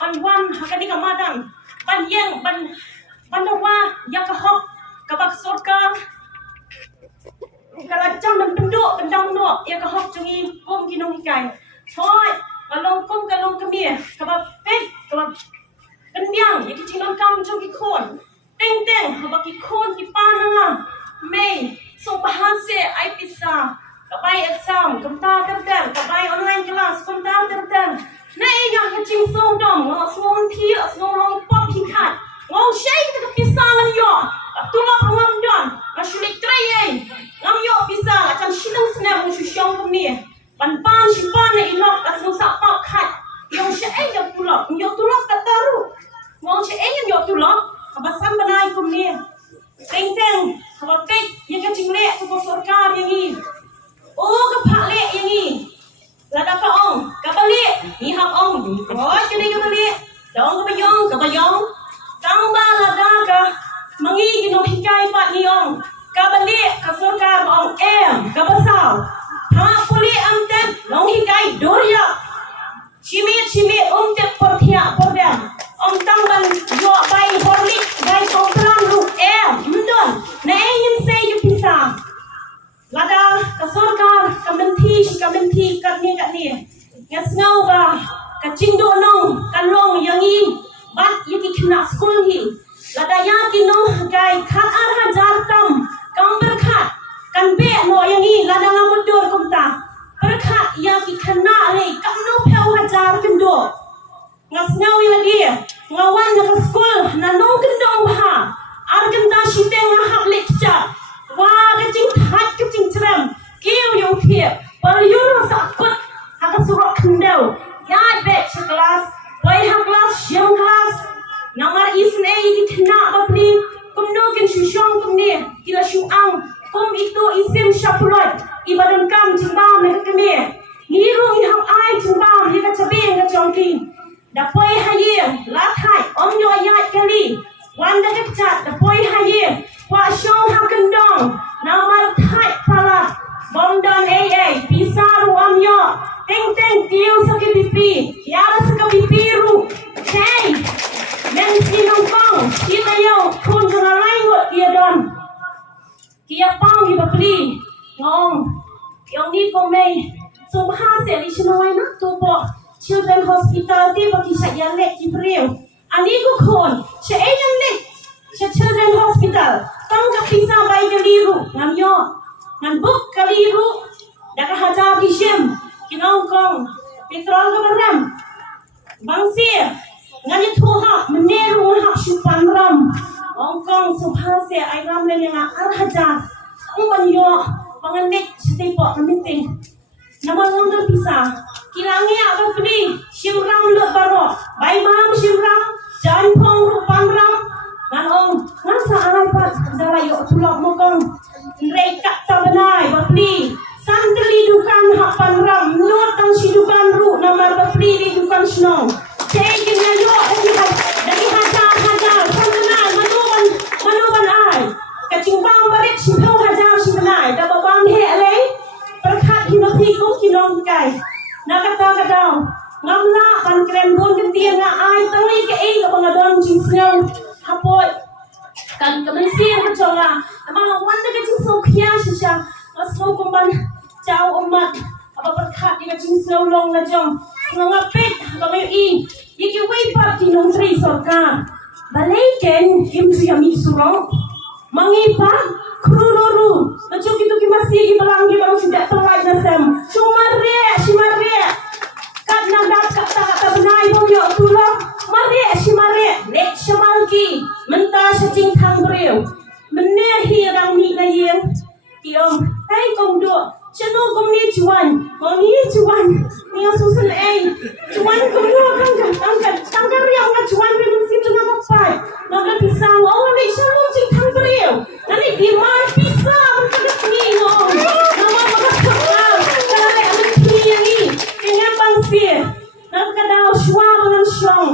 ban wan hakani kamadang ban yang ban dawa yang kahok kabak sorka kalau jam dan penduk pendang no yang kahok jungi kum kinong hikai thôi kalong kum kalong kami kabak pek kabak kenyang yang kecilon kam trong ki khon teng teng kabak ki khon ki pananga mei so bahase ai pisa kabai exam kamta terten kabai online class kamta terten nei yang kecil song dom ngo song thi song long pop ki khat ngo shei te pisa ngan yo tulak ngam don masulik trei ngam yo pisa macam sinang senam mu syong kami pan si pan ilok asung sak pak khat yang shei yang tulak yo tulak kataru ngo shei yang yo tulak kabasan banai kami teng teng kabak pek yang kecil le tu sorkar yang ni oh kapak le yang ni lada ka ong kabalik ni hak ong oh kini kabalik dong kabayong kang ba lada ka mangi gino hikai pat ni ong kabalik ka sorkar ong kabasau ha puli amten long hikai doria chimit tek porthia pordam ong tangban yo bai horlik bai kompran lu mdon na yin se yu pisa lada ka sorkar kamenti kat ni ngas ngau ba ka chingdo nong kalong yangi bat yiki kena school hi lada yaki no kai khat ar hajar tam kam berkhat kan be no yangi lada ngamudur kumta berkhat yaki kena le kam no pheu hajar kendo ngas ngau lagi ngawan na school na nong kendong ha ar kenta shiteng hak lecture wa kacing hat kacing ceram kiu yo thie par yur sakut hak surok kendau ya be kelas boy hak kelas yang kelas namar isne di thna bapni kumno kin shushong kumne kila shuang kum itu isim shapulot ibadan kam jimbam me keme niru i hak ai jimbam hi ka chabe ka chongki da boy haye la thai om yo ya kali wanda ka chat da boy haye wa shong hak kendong namar thai pala Bondon AA, Pisaru Amyo, Teng Tio Saki Pipi, Yara Saka Pipiru, Hey, Nancy Nongkong, Kita Yo, Konjona Laingot Kia Don, Kia Pang Iba Pli, Ngong, Yang Ni Komei, Subhase Lishinoi Nak Tupo, Children Hospital Tiba Kisha Yalek Kibril, Anigo Kon, She Ayan Lek, She Children Hospital, Tangga Pisa Bai Galiru, Ngamyo, ngan buk kaliru dak hajar di shem kinong kong petrol ka baram bangsi ngan itu hak meneru hak supan ram ongkong subhase ai ram le nga ar hajar umban yo panganek setipo kamite nama ngong bisa kilangi apa pedi shimram lu baro bai mam shimram jan pong rupan ram ngan ong ngan sa arai pat dalayo tulok mokong mereka tabanai bapli santri dukan hapan ram notang si dukan ru namar bapli di dukan snong cegi ngayo dari hajar santanai manuban ai kacing bang barik si phau hajar si benai da babang he ale perkhat hinoti kum kinong kai nakata kadang ngamla pan kren bon ketia nga ai tangi ke ei ka bangadon jingsnau hapot kan kemensia kecola amang wanda kecing sokia sisa aslo kumban jauh umat apa berkat di kecing selong lajong ngapit bangayo yiki wipat kinong tri sorka balaiken kimsu yami surong mangipat kurururu macam itu kimasi ibalangi barang sudah terlai nasem simare kat nadat kata benai bonyo tulok simare lek semalki mentah secing tangbreu menehi rang mi na yen tiom hai kong do chano kong ni chuan ni susun chuan kong do tangkar yang ka chuan ri mesti tuna papai naga pisang le chano cing tangbreu nani di mar pisang ni no nama makakal kala amen ni kenya pangsi naga daw shwa bangan shong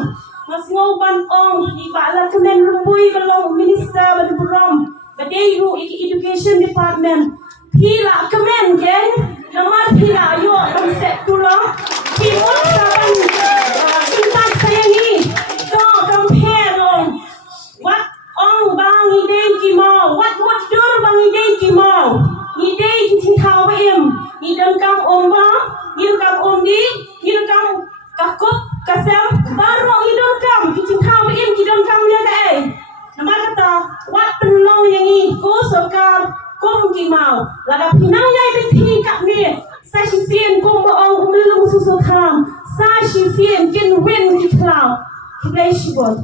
mas ngoban ong ibala kemen rumbui belong minister berburam badeyu iki education department pila kemen geng namar pila yo konsep tulo pimot saban intan saya ni ni dan kam omba ni kam omdi ni kam kakop kasam barok ni dan kam kicing kam in ki dan kam ya kai nama kata wat penlong yang ni ko sokar kum ki mau lada pinang yai be thi kap ni sa shi sien kum ba ong melung susu tham sa shi sien kin wen ki klau play shibon